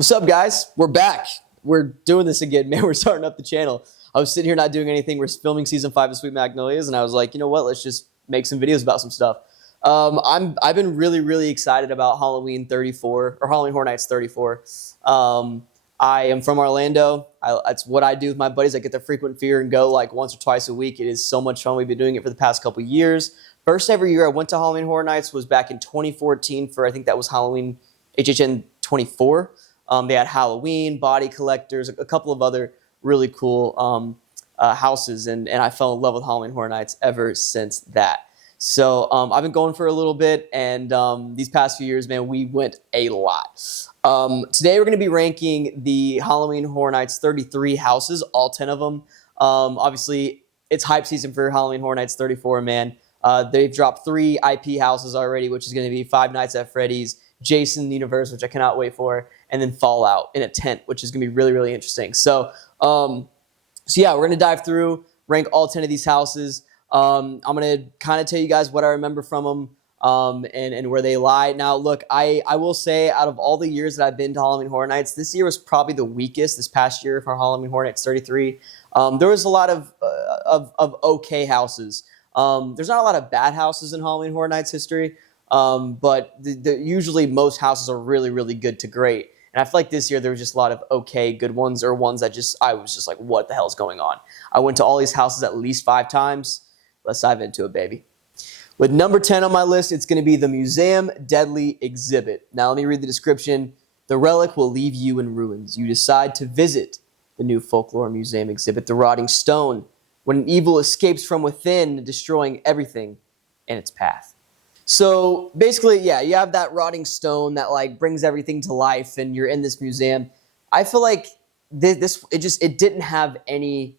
What's up, guys? We're back. We're doing this again, man. We're starting up the channel. I was sitting here not doing anything. We're filming season 5 of Sweet Magnolias, and I was like, you know what? Let's just make some videos about some stuff. I've been really excited about Halloween 34 or Halloween Horror Nights 34. I am from Orlando. That's what I do with my buddies. I get the frequent fear and go like once or twice a week. It is so much fun. We've been doing it for the past couple years. First ever year I went to Halloween Horror Nights was back in 2014 for, I think that was Halloween HHN 24. They had Halloween, Body Collectors, a couple of other really cool houses, and I fell in love with Halloween Horror Nights ever since that. So I've been going for a little bit, and these past few years, man, we went a lot. Today we're going to be ranking the Halloween Horror Nights 33 houses, all 10 of them. Obviously, it's hype season for Halloween Horror Nights 34, man. They've dropped 3 IP houses already, which is going to be Five Nights at Freddy's, Jason the Universe, which I cannot wait for, and then Fallout in a tent, which is going to be really interesting. So yeah, we're going to dive through, rank all 10 of these houses. I'm going to kind of tell you guys what I remember from them and where they lie. Now, look, I will say out of all the years that I've been to Halloween Horror Nights, this year was probably the weakest, this past year for Halloween Horror Nights 33. There was a lot of okay houses. There's not a lot of bad houses in Halloween Horror Nights history, but usually most houses are really good to great. And I feel like this year there was just a lot of okay, good ones, or ones that I was just like, what the hell is going on? I went to all these houses at least 5 times. Let's dive into it, baby. With number 10 on my list, it's going to be the Museum Deadly Exhibit. Now, let me read the description. The relic will leave you in ruins. You decide to visit the new folklore museum exhibit, the Rotting Stone, when an evil escapes from within, destroying everything in its path. So basically, yeah, you have that rotting stone that like brings everything to life, and you're in this museum. I feel like it didn't have any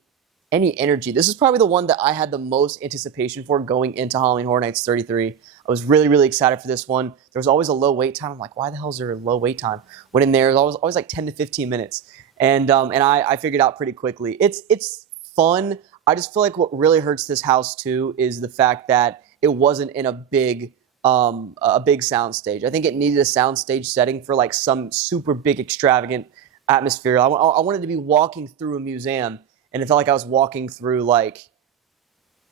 energy. This is probably the one that I had the most anticipation for going into Halloween Horror Nights 33. I was really excited for this one. There was always a low wait time. I'm like, why the hell is there a low wait time? Went in there, it was always like 10 to 15 minutes, and I figured out pretty quickly. It's fun. I just feel like what really hurts this house too is the fact that it wasn't in a big sound stage. I think it needed a sound stage setting for like some super big extravagant atmosphere. I wanted to be walking through a museum, and it felt like I was walking through like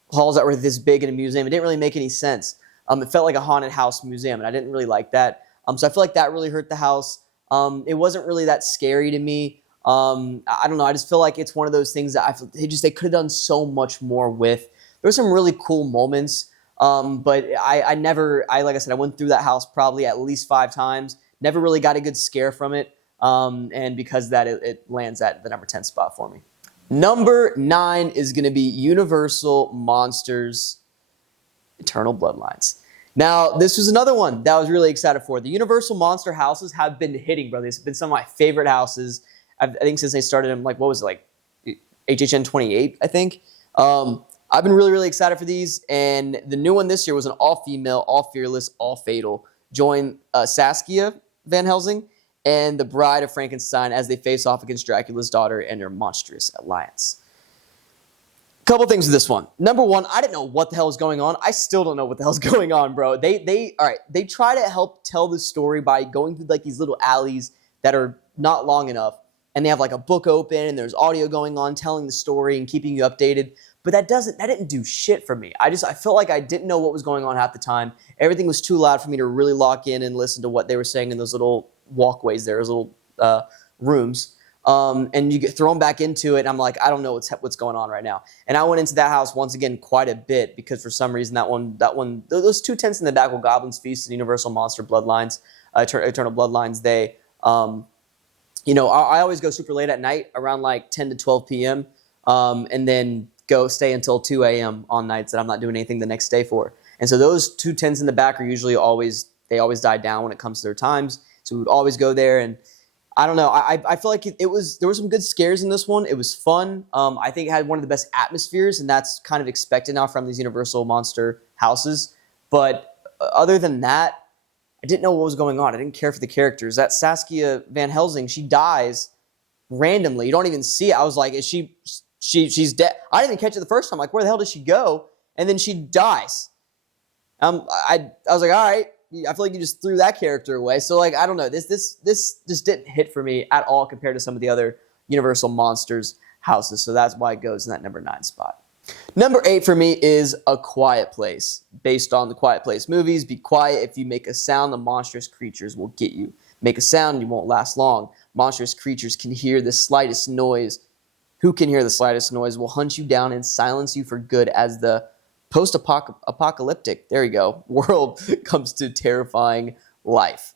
halls that were this big in a museum. It didn't really make any sense. It felt like a haunted house museum, and I didn't really like that. So I feel like that really hurt the house. It wasn't really that scary to me. I don't know. I just feel like it's one of those things that they could have done so much more with. There were some really cool moments. But like I said, I went through that house probably at least 5 times. Never really got a good scare from it. And because of that, it lands at the number 10 spot for me. Number 9 is going to be Universal Monsters Eternal Bloodlines. Now, this was another one that I was really excited for. The Universal Monster houses have been hitting, brother. It's been some of my favorite houses. I think since they started in, like, what was it, like HHN 28, I think. I've been really excited for these, and the new one this year was an all-female, all-fearless, all-fatal. Join Saskia Van Helsing and the Bride of Frankenstein as they face off against Dracula's daughter and her monstrous alliance. Couple things with this one. Number 1, I didn't know what the hell was going on. I still don't know what the hell's going on, bro. They try to help tell the story by going through like these little alleys that are not long enough, and they have like a book open, and there's audio going on telling the story and keeping you updated. But that didn't do shit for me. I felt like I didn't know what was going on half the time. Everything was too loud for me to really lock in and listen to what they were saying in those little walkways there, those little rooms. And you get thrown back into it, and I'm like, I don't know what's going on right now. And I went into that house once again quite a bit because for some reason those 2 tents in the back with Goblins Feast and Universal Monster Bloodlines, Eternal Bloodlines, they, I always go super late at night around like 10 to 12 p.m. And then go stay until 2 a.m. on nights that I'm not doing anything the next day for. And so those 2 tents in the back are usually always die down when it comes to their times. So we would always go there, and I don't know. I feel like there were some good scares in this one. It was fun. I think it had one of the best atmospheres, and that's kind of expected now from these Universal Monster houses. But other than that, I didn't know what was going on. I didn't care for the characters. That Saskia Van Helsing, she dies randomly. You don't even see it. I was like, she's dead. I didn't even catch it the first time. Like, where the hell did she go? And then she dies. I was like, all right. I feel like you just threw that character away. So like I don't know, this just didn't hit for me at all compared to some of the other Universal Monsters houses. So that's why it goes in that number 9 spot. Number 8 for me is A Quiet Place. Based on the Quiet Place movies, be quiet. If you make a sound, the monstrous creatures will get you. Make a sound, you won't last long. Monstrous creatures can hear the slightest noise. Who can hear the slightest noise will hunt you down and silence you for good as the post-apocalyptic, there you go, world comes to terrifying life.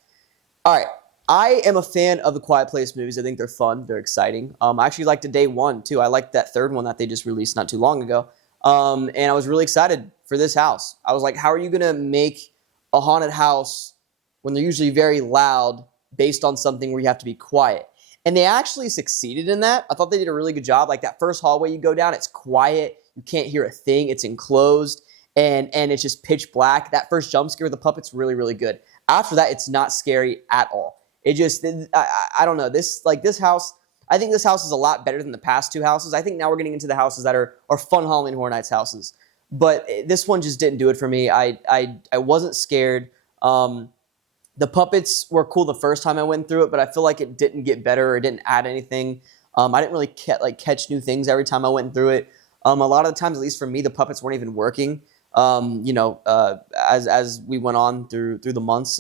All right. I am a fan of the Quiet Place movies. I think they're fun. They're exciting. I actually liked Day One, too. I liked that third one that they just released not too long ago. And I was really excited for this house. I was like, how are you going to make a haunted house when they're usually very loud based on something where you have to be quiet? And they actually succeeded in that. I thought they did a really good job. Like that first hallway you go down, it's quiet. You can't hear a thing. It's enclosed. And it's just pitch black. That first jump scare with the puppet's really, really good. After that, it's not scary at all. It just, I don't know, this house, I think this house is a lot better than the past 2 houses. I think now we're getting into the houses that are fun Halloween Horror Nights houses. But this one just didn't do it for me. I wasn't scared. The puppets were cool the first time I went through it, but I feel like it didn't get better or it didn't add anything. I didn't really catch new things every time I went through it. A lot of the times, at least for me, the puppets weren't even working, as we went on through the months.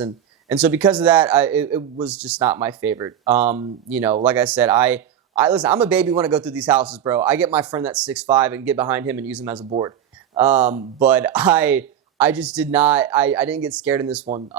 And so because of that, it was just not my favorite. Like I said, I listen, I'm a baby when I go through these houses, bro. I get my friend that's 6'5" and get behind him and use him as a board. But I just did not, I didn't get scared in this one.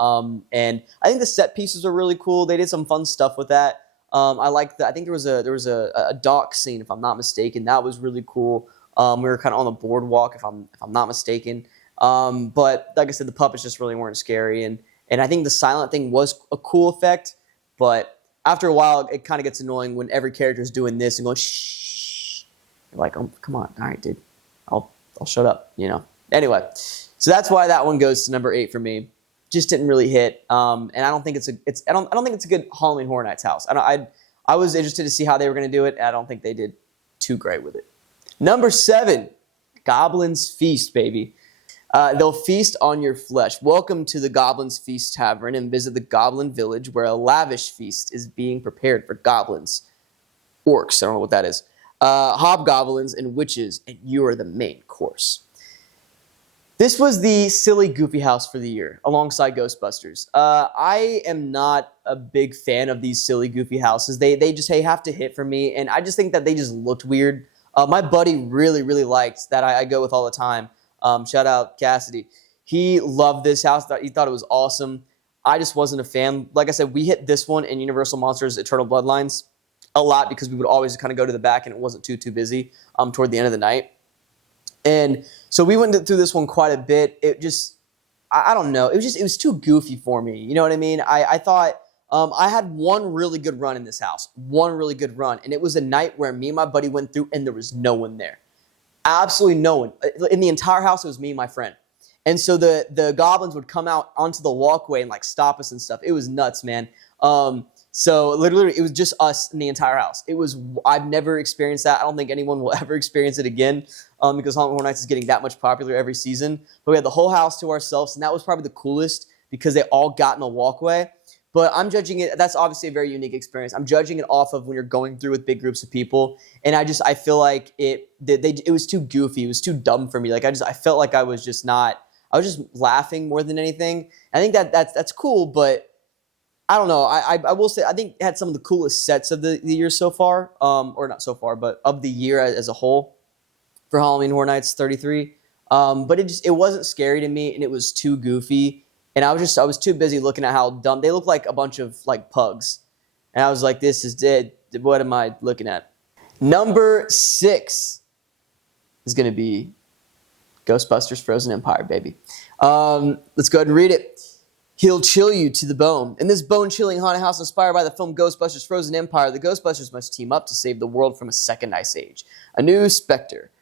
And I think the set pieces were really cool. They did some fun stuff with that. I liked that. I think there was a dock scene, if I'm not mistaken. That was really cool. We were kind of on the boardwalk, if I'm not mistaken. But like I said, the puppets just really weren't scary. And I think the silent thing was a cool effect, but after a while, it kind of gets annoying when every character is doing this and going, shh. You're like, oh, come on. All right, dude. I'll shut up, Anyway, so that's why that one goes to number 8 for me. Just didn't really hit. And I don't think I don't think it's a good Halloween Horror Nights house. I was interested to see how they were going to do it. And I don't think they did too great with it. Number 7, Goblins Feast, baby. They'll feast on your flesh. Welcome to the Goblins Feast Tavern and visit the Goblin Village where a lavish feast is being prepared for goblins, orcs, I don't know what that is, hobgoblins, and witches, and you are the main course. This was the silly, goofy house for the year, alongside Ghostbusters. I am not a big fan of these silly, goofy houses. They have to hit for me, and I just think that they just looked weird. My buddy really, really liked that I go with all the time. Shout out Cassidy. He loved this house. He thought it was awesome. I just wasn't a fan. Like I said, we hit this one in Universal Monsters Eternal Bloodlines a lot because we would always kind of go to the back and it wasn't too busy toward the end of the night. And so we went through this one quite a bit. It just, I don't know. It was too goofy for me. You know what I mean? I thought I had one really good run in this house. One really good run. And it was a night where me and my buddy went through and there was no one there. Absolutely no one. In the entire house, it was me and my friend. And so the goblins would come out onto the walkway and stop us and stuff. It was nuts, man. So literally, it was just us in the entire house. I've never experienced that. I don't think anyone will ever experience it again because Halloween Horror Nights is getting that much popular every season. But we had the whole house to ourselves, and that was probably the coolest because they all got in a walkway. But I'm judging it, that's obviously a very unique experience. I'm judging it off of when you're going through with big groups of people. And I feel like it was too goofy. It was too dumb for me. I felt like I was just laughing more than anything. I think that's cool, but I don't know. I will say, I think it had some of the coolest sets of the year so far. Or not so far, but of the year as a whole for Halloween Horror Nights 33. But it wasn't scary to me and it was too goofy. And I was too busy looking at how dumb they look, like a bunch of pugs. And I was like, this is dead. What am I looking at? Number 6 is going to be Ghostbusters Frozen Empire, baby. Let's go ahead and read it. He'll chill you to the bone. In this bone-chilling haunted house inspired by the film Ghostbusters Frozen Empire, the Ghostbusters must team up to save the world from a second ice age. A new specter,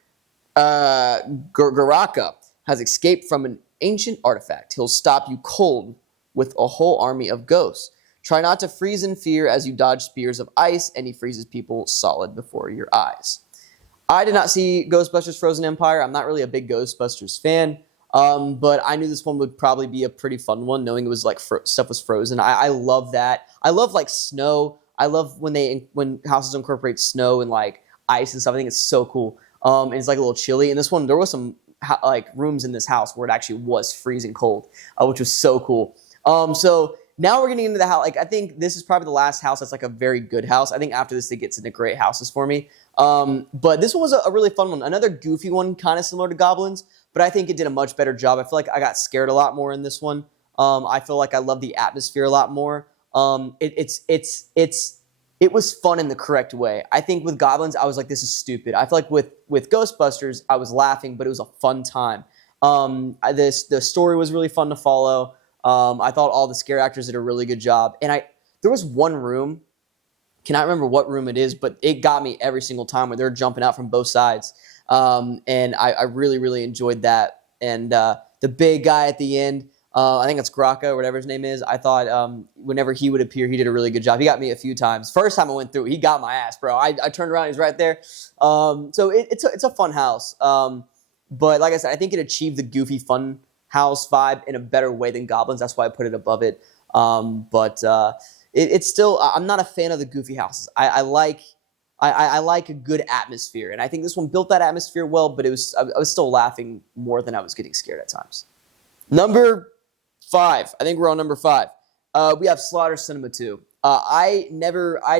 Garaka, has escaped from an ancient artifact. He'll stop you cold with a whole army of ghosts. Try not to freeze in fear as you dodge spears of ice, and he freezes people solid before your eyes. I did not see Ghostbusters Frozen Empire. I'm not really a big Ghostbusters fan. But I knew this one would probably be a pretty fun one, knowing it was like stuff was frozen. I love that. I love like snow. I love when houses incorporate snow and like ice and stuff. I think it's so cool. And it's like a little chilly. And this one, there was some like rooms in this house where it actually was freezing cold, which was so cool. So now we're getting into the house. Like, I think this is probably the last house that's like a very good house. I think after this, it gets into great houses for me. But this one was a really fun one. Another goofy one, kind of similar to Goblins, but I think it did a much better job. I feel like I got scared a lot more in this one. I feel like I love the atmosphere a lot more. It was fun in the correct way. I think with Goblins, I was like, this is stupid. I feel like with Ghostbusters, I was laughing, but it was a fun time. The story was really fun to follow. I thought all the scare actors did a really good job. And there was one room, cannot remember what room it is, but it got me every single time where they're jumping out from both sides. And I really, really enjoyed that. And the big guy at the end, I think it's Graka or whatever his name is. I thought whenever he would appear, he did a really good job. He got me a few times. First time I went through, he got my ass, bro. I turned around, he's right there. So it's a fun house. But like I said, I think it achieved the goofy fun house vibe in a better way than Goblins. That's why I put it above it. But it's still, I'm not a fan of the goofy houses. I like a good atmosphere, and I think this one built that atmosphere well. But I was still laughing more than I was getting scared at times. Number 5. I think we're on number 5. We have Slaughter Sinema 2. I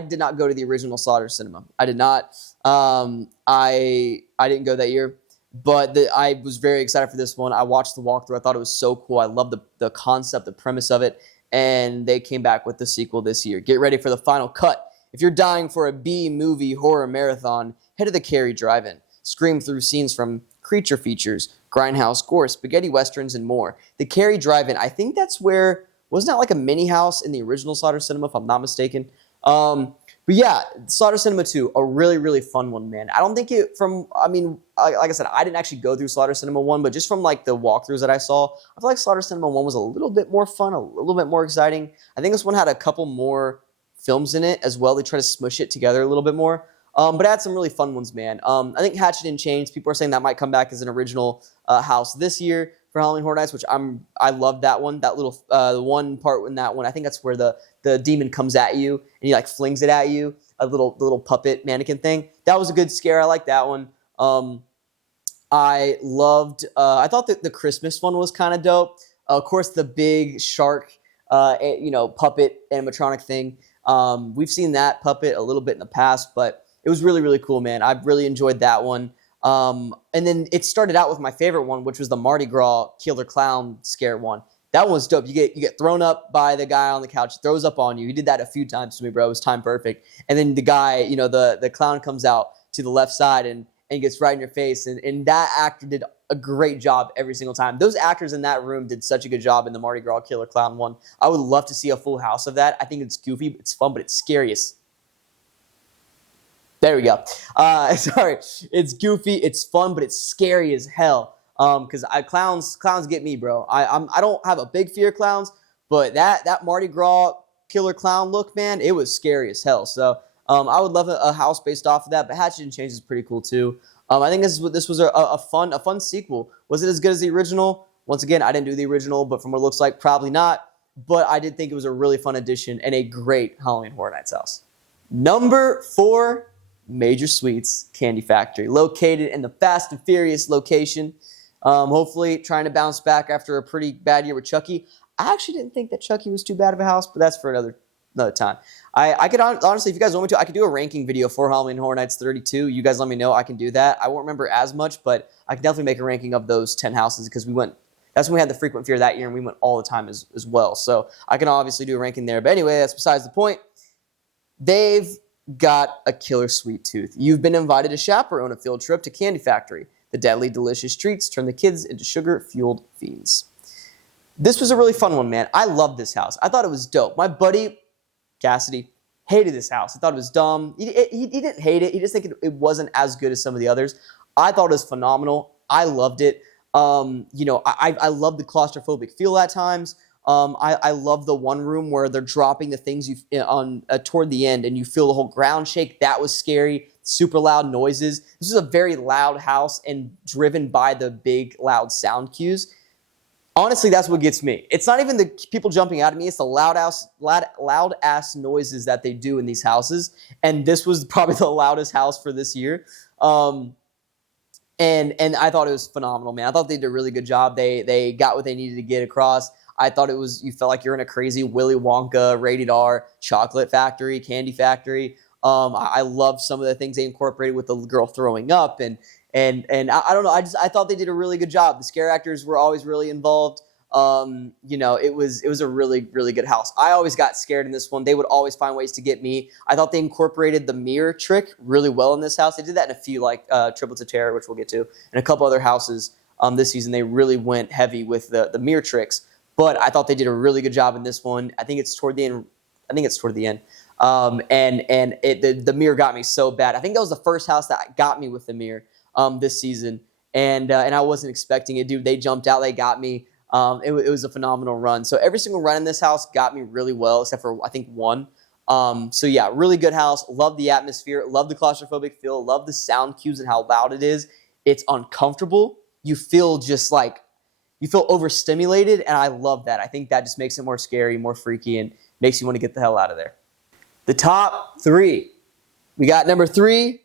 did not go to the original Slaughter Sinema. I did not. I didn't go that year. But I was very excited for this one. I watched the walkthrough. I thought it was so cool. I loved the concept, the premise of it. And they came back with the sequel this year. Get ready for the final cut. If you're dying for a B-movie horror marathon, head to the Cary Drive-In. Scream through scenes from Creature Features, Grindhouse Gore, Spaghetti Westerns, and more. The Cary Drive-In, I think that's where, wasn't that like a mini house in the original Slaughter Sinema, if I'm not mistaken? But yeah, Slaughter Sinema 2, a really, really fun one, man. I don't think like I said, I didn't actually go through Slaughter Sinema 1, but just from like the walkthroughs that I saw, I feel like Slaughter Sinema 1 was a little bit more fun, a little bit more exciting. I think this one had a couple more films in it as well. They try to smush it together a little bit more. But it had some really fun ones, man. I think Hatchet and Chains, people are saying that might come back as an original house this year for Halloween Horror Nights, which I love that one. That little the one part in that one, I think that's where the demon comes at you and he like flings it at you, the little puppet mannequin thing. That was a good scare. I like that one. I thought that the Christmas one was kind of dope. Of course, the big shark, puppet animatronic thing. We've seen that puppet a little bit in the past, but it was really, really cool, man. I really enjoyed that one. And then it started out with my favorite one, which was the Mardi Gras Killer Clown scare one. That one was dope. You get thrown up by the guy on the couch, throws up on you. He did that a few times to me, bro. It was time perfect. And then the guy, the clown comes out to the left side and gets right in your face. And that actor did a great job every single time. Those actors in that room did such a good job in the Mardi Gras Killer Clown one. I would love to see a full house of that. I think it's goofy, it's fun, but it's scary. There we go. Sorry. It's goofy, it's fun, but it's scary as hell. Because clowns get me, bro. I don't have a big fear of clowns, but that Mardi Gras Killer Clown look, man, it was scary as hell. So I would love a house based off of that. But Hatchet and Chains is pretty cool too. I think this was a fun sequel. Was it as good as the original? Once again, I didn't do the original, but from what it looks like, probably not. But I did think it was a really fun addition and a great Halloween Horror Nights house. Number 4. Major Sweets Candy Factory, located in the Fast and Furious location. Hopefully trying to bounce back after a pretty bad year with Chucky. I actually didn't think that Chucky was too bad of a house, but that's for another time. I could honestly, if you guys want me to, I could do a ranking video for Halloween Horror Nights 32. You guys let me know. I can do that. I won't remember as much, but I can definitely make a ranking of those 10 houses because that's when we had the Frequent Fear that year, and we went all the time as well. So I can obviously do a ranking there. But anyway, that's besides the point. They've got a killer sweet tooth. You've been invited to chaperone a field trip to Candy Factory. The deadly delicious treats turn the kids into sugar-fueled fiends. This was a really fun one, man. I loved this house. I thought it was dope. My buddy, Cassidy, hated this house. He thought it was dumb. He didn't hate it. He just think it wasn't as good as some of the others. I thought it was phenomenal. I loved it. I love the claustrophobic feel at times. I love the one room where they're dropping the things toward the end and you feel the whole ground shake. That was scary. Super loud noises. This is a very loud house and driven by the big loud sound cues. Honestly, that's what gets me. It's not even the people jumping out at me. It's the loud ass noises that they do in these houses. And this was probably the loudest house for this year. And I thought it was phenomenal, man. I thought they did a really good job. They got what they needed to get across. I thought you felt like you're in a crazy Willy Wonka rated R chocolate factory, candy factory. I love some of the things they incorporated with the girl throwing up and I don't know. I thought they did a really good job. The scare actors were always really involved. It was a really, really good house. I always got scared in this one. They would always find ways to get me. I thought they incorporated the mirror trick really well in this house. They did that in a few, like Triplets of Terror, which we'll get to, and a couple other houses this season. They really went heavy with the mirror tricks. But I thought they did a really good job in this one. I think it's toward the end. The mirror got me so bad. I think that was the first house that got me with the mirror this season, and I wasn't expecting it, dude. They jumped out. They got me. It was a phenomenal run. So every single run in this house got me really well, except for I think one. So yeah, really good house. Love the atmosphere. Love the claustrophobic feel. Love the sound cues and how loud it is. It's uncomfortable. You feel overstimulated, and I love that. I think that just makes it more scary, more freaky, and makes you want to get the hell out of there. The top three. We got number 3,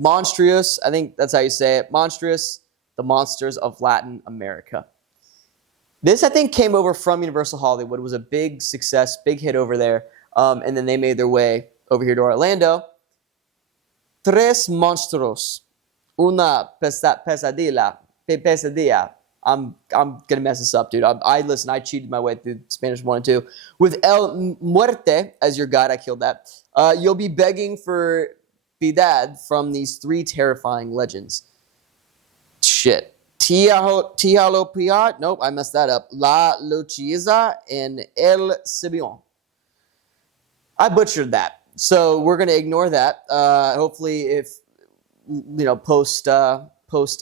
Monstruos. I think that's how you say it. Monstrous, the monsters of Latin America. This, I think, came over from Universal Hollywood. It was a big success, big hit over there. And then they made their way over here to Orlando. Tres monstruos. Una pesadilla. I'm gonna mess this up, dude. I cheated my way through Spanish 1 and 2. With El Muerte as your guide, I killed that. You'll be begging for piedad from these 3 terrifying legends. Shit. Tijalopia, nope, I messed that up. La Luchiza and El Sibion. I butchered that, so we're gonna ignore that. Hopefully, if post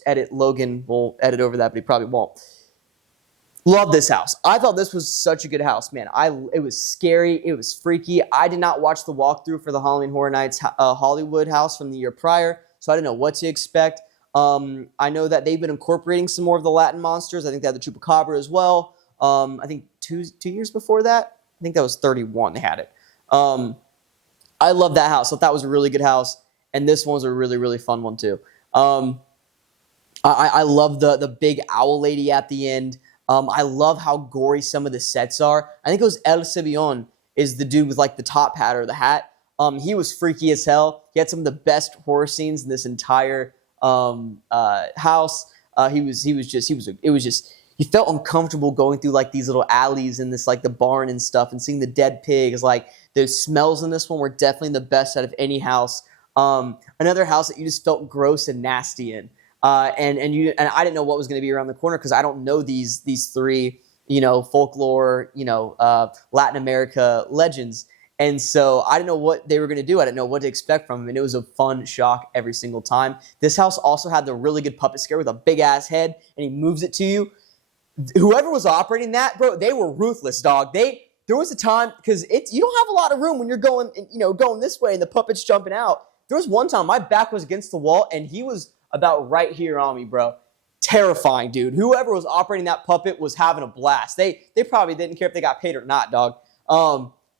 edit, Logan will edit over that, but he probably won't. Love this house. I thought this was such a good house, man. It was scary. It was freaky. I did not watch the walkthrough for the Halloween Horror Nights Hollywood house from the year prior, so I didn't know what to expect. I know that they've been incorporating some more of the Latin monsters. I think they had the Chupacabra as well. I think two years before that. I think that was 31 they had it. I love that house. I thought that was a really good house. And this one was a really, really fun one too. I love the big owl lady at the end. I love how gory some of the sets are. I think it was El Sibion is the dude with like the top hat or the hat. He was freaky as hell. He had some of the best horror scenes in this entire house. You felt uncomfortable going through like these little alleys in this like the barn and stuff and seeing the dead pigs. Like the smells in this one were definitely the best out of any house. Another house that you just felt gross and nasty in. And I didn't know what was going to be around the corner because I don't know these 3 folklore Latin America legends. And so I didn't know what they were going to do. I didn't know what to expect from them. And it was a fun shock every single time. This house also had the really good puppet scare with a big-ass head, and he moves it to you. Whoever was operating that, bro, they were ruthless, dog. There was a time, because you don't have a lot of room when you're going this way and the puppet's jumping out. There was one time my back was against the wall, and he was about right here on me, bro. Terrifying, dude. Whoever was operating that puppet was having a blast. They probably didn't care if they got paid or not, dog.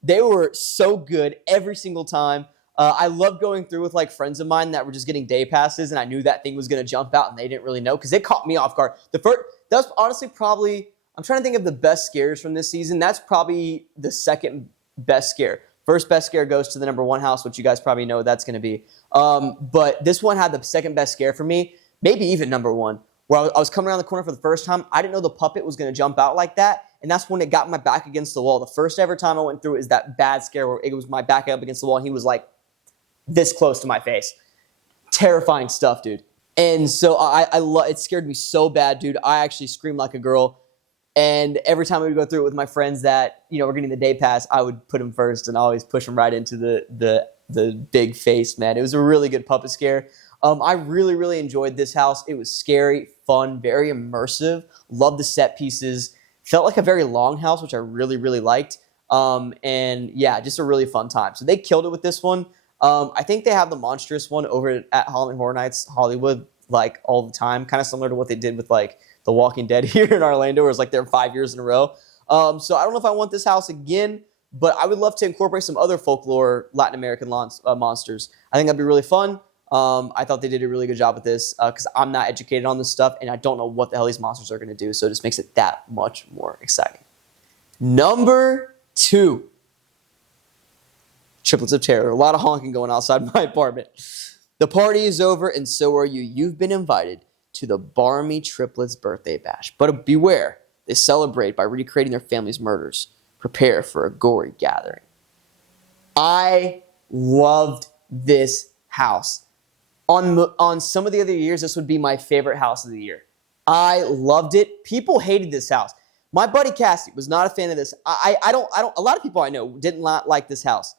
They were so good every single time. I loved going through with like friends of mine that were just getting day passes, and I knew that thing was going to jump out, and they didn't really know because it caught me off guard. That was honestly probably, I'm trying to think of the best scares from this season. That's probably the second best scare. First best scare goes to the number 1 house, which you guys probably know what that's going to be. But this one had the second best scare for me, maybe even number 1. Where I was coming around the corner for the first time, I didn't know the puppet was going to jump out like that. And that's when it got my back against the wall. The first ever time I went through is that bad scare where it was my back up against the wall and he was like this close to my face. Terrifying stuff, dude. And so it scared me so bad, dude. I actually screamed like a girl. And every time we would go through it with my friends that, were getting the day pass, I would put them first and always push them right into the big face, man. It was a really good puppet scare. I really, really enjoyed this house. It was scary, fun, very immersive. Loved the set pieces. Felt like a very long house, which I really, really liked. And yeah, just a really fun time. So they killed it with this one. I think they have the Monstrous one over at Halloween Horror Nights Hollywood like all the time, kind of similar to what they did with like The Walking Dead here in Orlando, where it's like they're 5 years in a row. So I don't know if I want this house again, but I would love to incorporate some other folklore Latin American monsters. I think that'd be really fun. I thought they did a really good job with this because I'm not educated on this stuff, and I don't know what the hell these monsters are going to do, so it just makes it that much more exciting. Number 2. Triplets of Terror. A lot of honking going outside my apartment. The party is over, and so are you. You've been invited to the Barmy Triplets birthday bash. But beware, they celebrate by recreating their family's murders. Prepare for a gory gathering. I loved this house. On some of the other years, this would be my favorite house of the year. I loved it. People hated this house. My buddy Cassie was not a fan of this. I don't. A lot of people I know did not like this house.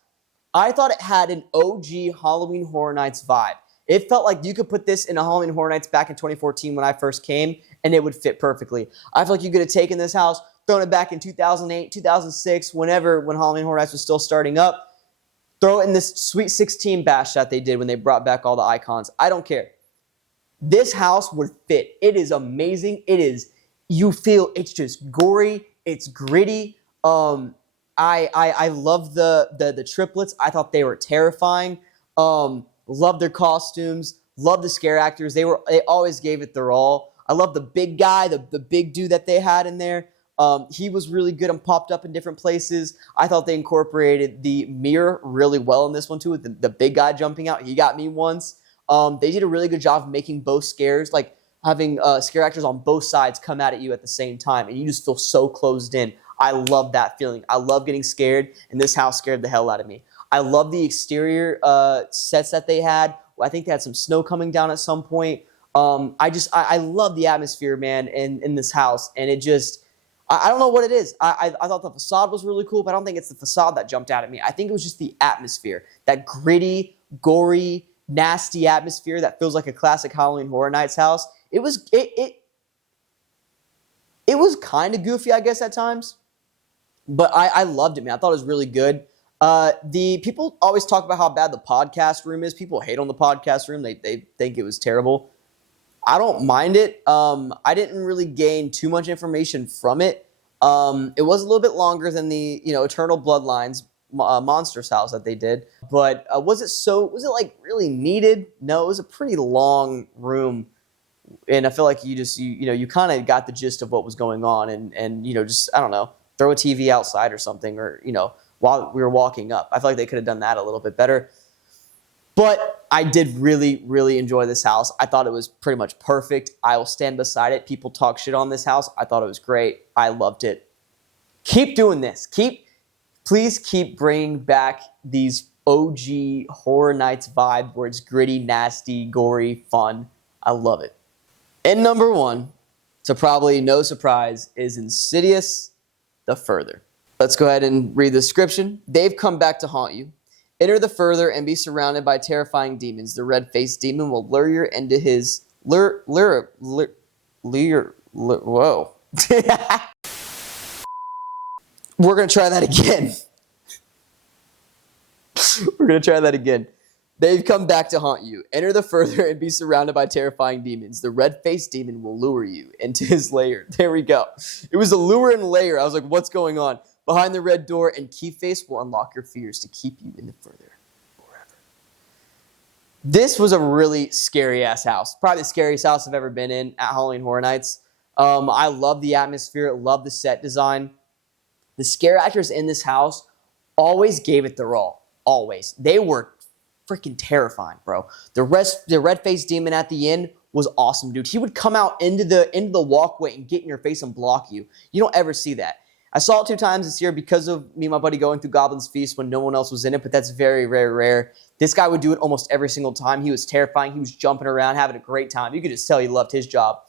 I thought it had an OG Halloween Horror Nights vibe. It felt like you could put this in a Halloween Horror Nights back in 2014 when I first came, and it would fit perfectly. I feel like you could have taken this house, thrown it back in 2008, 2006, when Halloween Horror Nights was still starting up, throw it in this Sweet 16 bash that they did when they brought back all the icons. I don't care. This house would fit. It is amazing. You feel it's just gory. It's gritty. I love the triplets. I thought they were terrifying. Love their costumes. Love the scare actors. They always gave it their all. I love the big guy, the big dude that they had in there. He was really good and popped up in different places. I thought they incorporated the mirror really well in this one too, with the big guy jumping out. He got me once. They did a really good job of making both scares, like having scare actors on both sides come out at you at the same time, and you just feel so closed in. I love that feeling. I love getting scared, and this house scared the hell out of me. I love the exterior sets that they had. I think they had some snow coming down at some point. I love the atmosphere, man, in this house, and it just, I don't know what it is. I thought the facade was really cool, but I don't think it's the facade that jumped out at me. I think it was just the atmosphere, that gritty, gory, nasty atmosphere that feels like a classic Halloween Horror Nights house. It was kind of goofy, I guess, at times. But I loved it, man. I thought it was really good. The people always talk about how bad the podcast room is. People hate on the podcast room. They think it was terrible. I don't mind it. I didn't really gain too much information from it. It was a little bit longer than the Eternal Bloodlines Monstrous house that they did. But was it like really needed? No, it was a pretty long room. And I feel like you kind of got the gist of what was going on, and just, I don't know, throw a TV outside or something, or while we were walking up. I feel like they could have done that a little bit better. But I did really, really enjoy this house. I thought it was pretty much perfect. I will stand beside it. People talk shit on this house. I thought it was great. I loved it. Keep doing this. Please keep bringing back these OG Horror Nights vibe where it's gritty, nasty, gory, fun. I love it. And number 1, to probably no surprise, is Insidious the Further. Let's go ahead and read the description. They've come back to haunt you. Enter the Further and be surrounded by terrifying demons. The red-faced demon will lure you into his whoa. We're gonna try that again. They've come back to haunt you. Enter the Further and be surrounded by terrifying demons. The red-faced demon will lure you into his lair. There we go. It was a lure and lair. I was like, what's going on? Behind the red door, and Keyface will unlock your fears to keep you in the Further forever. This was a really scary-ass house. Probably the scariest house I've ever been in at Halloween Horror Nights. I love the atmosphere. Love the set design. The scare actors in this house always gave it their all. Always. They were freaking terrifying, bro. The red-faced demon at the end was awesome, dude. He would come out into the walkway and get in your face and block you. You don't ever see that. I saw it 2 times this year because of me and my buddy going through Goblins Feast when no one else was in it, but that's very, very rare. This guy would do it almost every single time. He was terrifying. He was jumping around, having a great time. You could just tell he loved his job.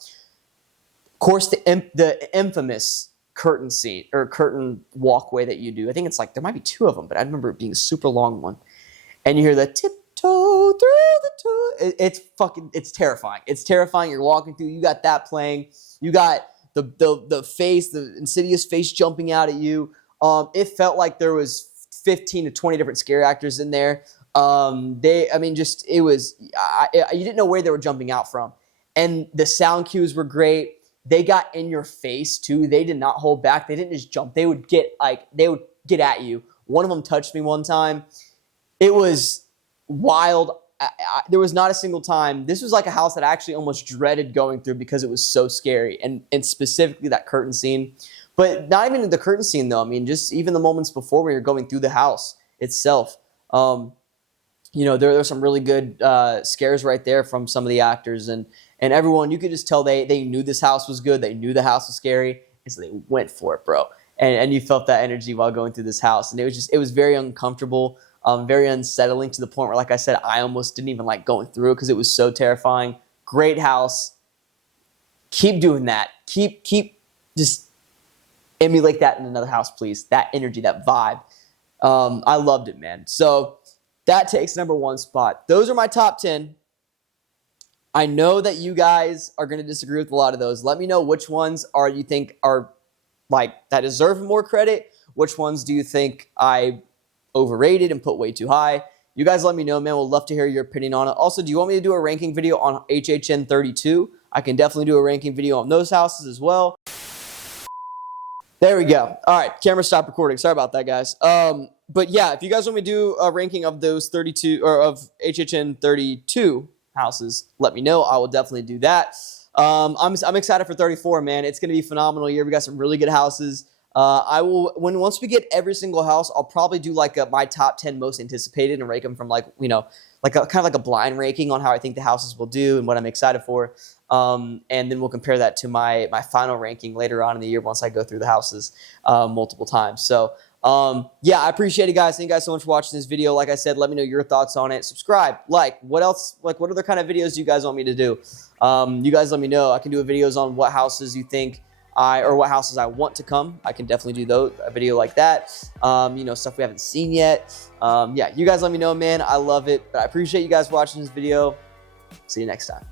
Of course, the infamous curtain scene or curtain walkway that you do. I think it's like there might be 2 of them, but I remember it being a super long one. And you hear the tiptoe through the toe. It's terrifying. It's terrifying. You're walking through. You got that playing. You got the face, the Insidious face jumping out at you. It felt like there was 15 to 20 different scare actors in there. You didn't know where they were jumping out from. And the sound cues were great. they got in your face too. They did not hold back. They didn't just jump. They would get at you. One of them touched me one time. It was wild. There was not a single time. This was like a house that I actually almost dreaded going through because it was so scary, and specifically that curtain scene. But not even the curtain scene though. I mean, just even the moments before when you're going through the house itself. You know, there were some really good scares right there from some of the actors and everyone. You could just tell they knew this house was good. They knew the house was scary, and so they went for it, bro. And you felt that energy while going through this house, and it was very uncomfortable, very unsettling to the point where, like I said, I almost didn't even like going through it because it was so terrifying. Great house. Keep doing that. Keep just emulate that in another house, please. That energy, that vibe. I loved it, man. So that takes number 1 spot. Those are my top 10. I know that you guys are going to disagree with a lot of those. Let me know which ones you think are like that deserve more credit. Which ones do you think I overrated and put way too high? You guys let me know, man. We'll love to hear your opinion on it. Also, do you want me to do a ranking video on HHN 32? I can definitely do a ranking video on those houses as well. There we go. All right, camera stopped recording. Sorry about that, guys. But yeah, if you guys want me to do a ranking of those 32 or of HHN 32 houses, let me know. I will definitely do that. I'm excited for 34, man. It's going to be a phenomenal year. We got some really good houses. Once we get every single house, I'll probably do like my top 10 most anticipated and rank them from like, you know, like kind of like a blind ranking on how I think the houses will do and what I'm excited for. And then we'll compare that to my final ranking later on in the year once I go through the houses multiple times. So yeah, I appreciate it, guys. Thank you guys so much for watching this video. Like I said, let me know your thoughts on it. Subscribe, like, what else, like what other kind of videos do you guys want me to do? You guys let me know. I can do videos on what houses you think or what houses I want to come. I can definitely do a video like that. You know, stuff we haven't seen yet. Yeah, you guys let me know, man. I love it. But I appreciate you guys watching this video. See you next time.